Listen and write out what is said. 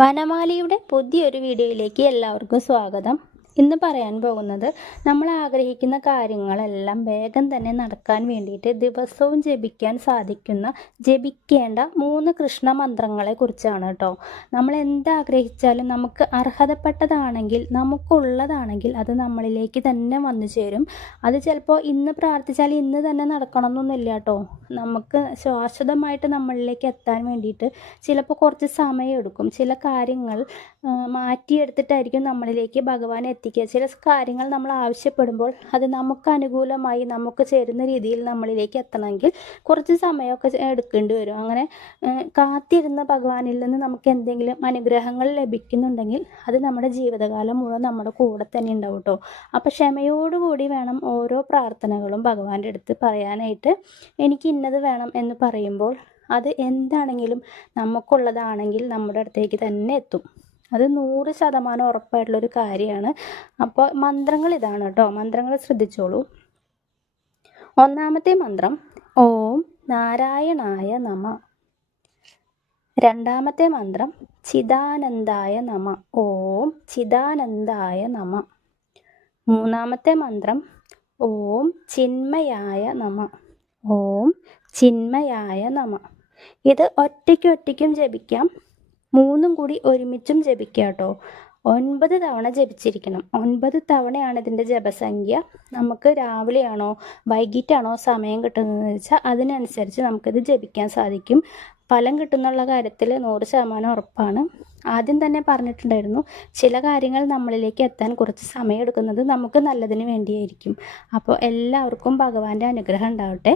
വനമാലിയുടെ പുതിയൊരു വീഡിയോയിലേക്ക് എല്ലാവർക്കും സ്വാഗതം. ഇന്ന് പറയാൻ പോകുന്നത് നമ്മൾ ആഗ്രഹിക്കുന്ന കാര്യങ്ങളെല്ലാം വേഗം തന്നെ നടക്കാൻ വേണ്ടിയിട്ട് ദിവസവും ജപിക്കേണ്ട 3 കൃഷ്ണ മന്ത്രങ്ങളെ കുറിച്ചാണ് കേട്ടോ. നമ്മൾ എന്താഗ്രഹിച്ചാലും നമുക്ക് അർഹതപ്പെട്ടതാണെങ്കിൽ, നമുക്കുള്ളതാണെങ്കിൽ അത് നമ്മളിലേക്ക് തന്നെ വന്നു ചേരും. അത് ചിലപ്പോൾ ഇന്ന് പ്രാർത്ഥിച്ചാൽ ഇന്ന് തന്നെ നടക്കണമെന്നൊന്നുമില്ല കേട്ടോ. നമുക്ക് ശാശ്വതമായിട്ട് നമ്മളിലേക്ക് എത്താൻ വേണ്ടിയിട്ട് ചിലപ്പോൾ കുറച്ച് സമയമെടുക്കും. ചില കാര്യങ്ങൾ മാറ്റിയെടുത്തിട്ടായിരിക്കും നമ്മളിലേക്ക് ഭഗവാൻ എത്തിക്കുക. ചില കാര്യങ്ങൾ നമ്മൾ ആവശ്യപ്പെടുമ്പോൾ അത് നമുക്ക് അനുകൂലമായി നമുക്ക് ചേരുന്ന രീതിയിൽ നമ്മളിലേക്ക് എത്തണമെങ്കിൽ കുറച്ച് സമയമൊക്കെ എടുക്കേണ്ടി വരും. അങ്ങനെ കാത്തിരുന്ന ഭഗവാനിൽ നിന്ന് നമുക്ക് എന്തെങ്കിലും അനുഗ്രഹങ്ങൾ ലഭിക്കുന്നുണ്ടെങ്കിൽ അത് നമ്മുടെ ജീവിതകാലം മുഴുവൻ നമ്മുടെ കൂടെ തന്നെ ഉണ്ടാവും കേട്ടോ. അപ്പോൾ ക്ഷമയോടുകൂടി വേണം ഓരോ പ്രാർത്ഥനകളും ഭഗവാന്റെ അടുത്ത് പറയാനായിട്ട്. എനിക്ക് ഇന്നത് വേണം എന്ന് പറയുമ്പോൾ അത് എന്താണെങ്കിലും നമുക്കുള്ളതാണെങ്കിൽ നമ്മുടെ അടുത്തേക്ക് തന്നെ എത്തും. അത് 100% ഉറപ്പായിട്ടുള്ളൊരു കാര്യമാണ്. അപ്പോൾ മന്ത്രങ്ങൾ ഇതാണ് കേട്ടോ. മന്ത്രങ്ങൾ ശ്രദ്ധിച്ചോളൂ. ഒന്നാമത്തെ മന്ത്രം ഓം നാരായണായ നമ. രണ്ടാമത്തെ മന്ത്രം ചിദാനന്ദായ നമ. ഓം ചിദാനന്ദായ നമ. മൂന്നാമത്തെ മന്ത്രം ഓം ചിന്മയായ നമ. ഓം ചിന്മയായ നമ. ഇത് ഒറ്റയ്ക്കും ജപിക്കാം, 3 കൂടി ഒരുമിച്ചും ജപിക്കുക കേട്ടോ. 9 തവണ ജപിച്ചിരിക്കണം. 9 തവണയാണ് ഇതിൻ്റെ ജപസംഖ്യ. നമുക്ക് രാവിലെയാണോ വൈകിട്ടാണോ സമയം കിട്ടുന്നതെന്ന് വെച്ചാൽ അതിനനുസരിച്ച് നമുക്കിത് ജപിക്കാൻ സാധിക്കും. ഫലം കിട്ടുന്നുള്ള കാര്യത്തിൽ 100% ഉറപ്പാണ്. ആദ്യം തന്നെ പറഞ്ഞിട്ടുണ്ടായിരുന്നു, ചില കാര്യങ്ങൾ നമ്മളിലേക്ക് എത്താൻ കുറച്ച് സമയം എടുക്കുന്നത് നമുക്ക് നല്ലതിന് വേണ്ടിയായിരിക്കും. അപ്പോൾ എല്ലാവർക്കും ഭഗവാന്റെ അനുഗ്രഹം ഉണ്ടാവട്ടെ.